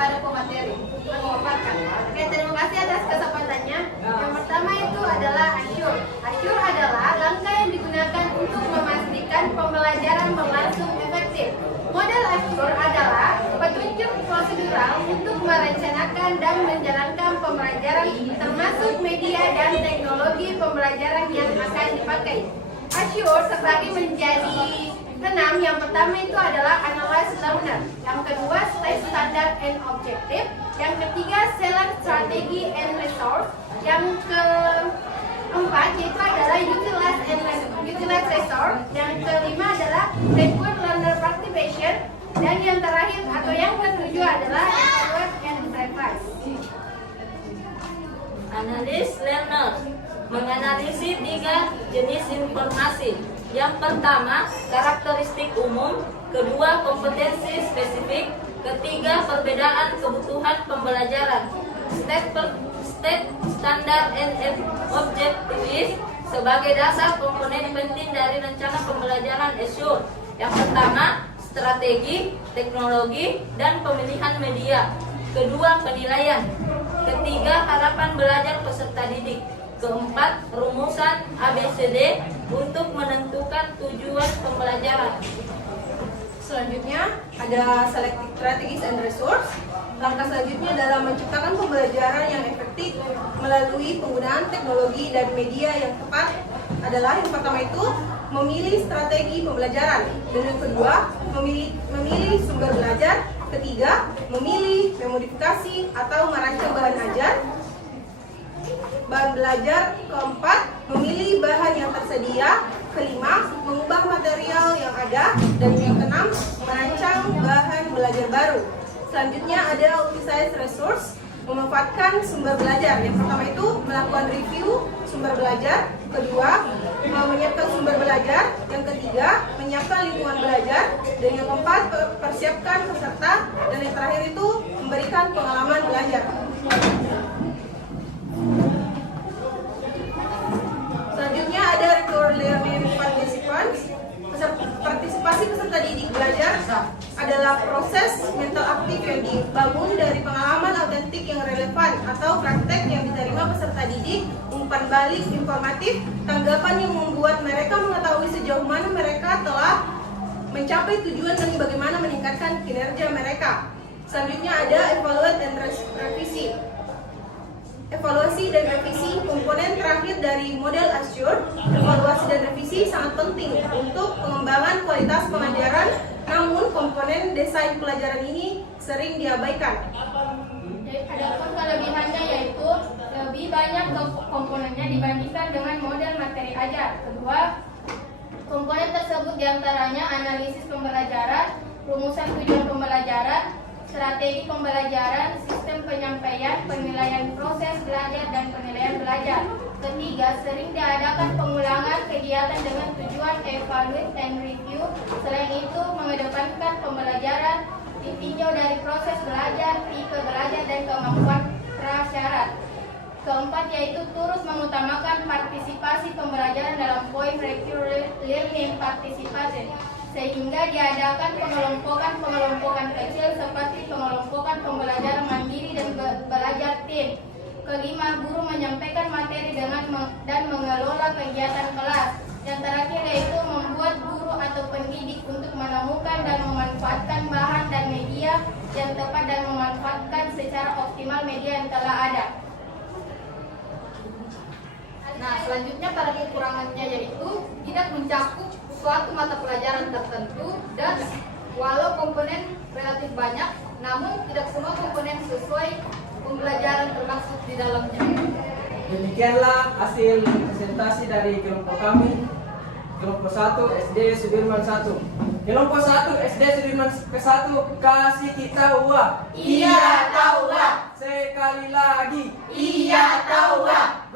kepada pemateri memaparkan. Oke, terima kasih atas kesempatannya. Yang pertama itu adalah Assure. Assure adalah langkah yang digunakan untuk memastikan pembelajaran berlangsung efektif. Model Assure adalah petunjuk prosedural untuk merencanakan dan menjalankan pembelajaran termasuk media dan teknologi pembelajaran yang akan dipakai. Assure terbagi menjadi 6. Yang pertama itu adalah Analyze Learner. Yang kedua State Standard and Objective. Yang ketiga Select Strategy and Resource. Yang keempat yaitu adalah Utilize Resource. Yang kelima adalah Record Learner Participation. Dan yang terakhir atau yang ketujuh adalah Evaluate and Revise. Analyze Learner menganalisis 3 jenis informasi. Yang pertama, karakteristik umum. Kedua, kompetensi spesifik. Ketiga, perbedaan kebutuhan pembelajaran. State Standard and Objectives sebagai dasar komponen penting dari rencana pembelajaran Assure. Yang pertama, strategi, teknologi, dan pemilihan media. Kedua, penilaian. Ketiga, harapan belajar peserta didik. Keempat, rumusan ABCD untuk menentukan tujuan pembelajaran. Selanjutnya ada Selecting Strategies and Resource. Langkah selanjutnya adalah menciptakan pembelajaran yang efektif melalui penggunaan teknologi dan media yang tepat. Adalah yang pertama itu memilih strategi pembelajaran. Dan yang kedua, memilih sumber belajar. Ketiga, memilih memodifikasi atau merancang bahan belajar. Keempat, memilih bahan yang tersedia. Kelima, mengubah material yang ada. Dan yang keenam, merancang bahan belajar baru. Selanjutnya ada Utilize Resource, memanfaatkan sumber belajar. Yang pertama itu melakukan review sumber belajar. Kedua, menyiapkan sumber belajar. Yang ketiga, menyiapkan lingkungan belajar. Dan yang keempat, persiapkan peserta. Dan yang terakhir itu memberikan pengalaman belajar. Selanjutnya ada Record Learning Participants. Partisipasi peserta didik belajar adalah proses mental aktif yang dibangun dari pengalaman autentik yang relevan atau praktek yang diterima peserta didik, umpan balik informatif, tanggapan yang membuat mereka mengetahui sejauh mana mereka telah mencapai tujuan dan bagaimana meningkatkan kinerja mereka. Selanjutnya ada Evaluate dan Revisi. Evaluasi dan revisi komponen terakhir dari model Assure. Evaluasi dan revisi sangat penting untuk pengembangan kualitas pengajaran, namun komponen desain pelajaran ini sering diabaikan. Adapun kelebihannya yaitu lebih banyak komponennya dibandingkan dengan model materi ajar. Kedua, komponen tersebut diantaranya analisis pembelajaran, rumusan tujuan pembelajaran, strategi pembelajaran, sistem penyampaian, penilaian proses belajar, dan penilaian belajar. Ketiga, sering diadakan pengulangan kegiatan dengan tujuan evaluate and review. Selain itu, mengedepankan pembelajaran ditinjau dari proses belajar, tipe belajar, dan kemampuan prasyarat. Keempat, yaitu turut mengutamakan partisipasi pembelajaran dalam poin Record Learning Participation, sehingga diadakan pengelompokan kecil seperti pengelompokan pembelajaran mandiri dan belajar tim. Kelima, guru menyampaikan materi dan mengelola kegiatan kelas. Yang terakhir yaitu membuat guru atau pendidik untuk menemukan dan memanfaatkan bahan dan media yang tepat dan memanfaatkan secara optimal media yang telah ada. Nah, selanjutnya pada kekurangannya yaitu tidak mencakup suatu mata pelajaran tertentu dan walau komponen relatif banyak, namun tidak semua komponen sesuai pembelajaran termasuk di dalamnya. Demikianlah hasil presentasi dari kelompok kami, kelompok 1 SD Sudirman 1. Kelompok 1 SD Sudirman 1, kasih kita uang. Iya tahu, Wak. Sekali lagi. Iya tahu, Wak.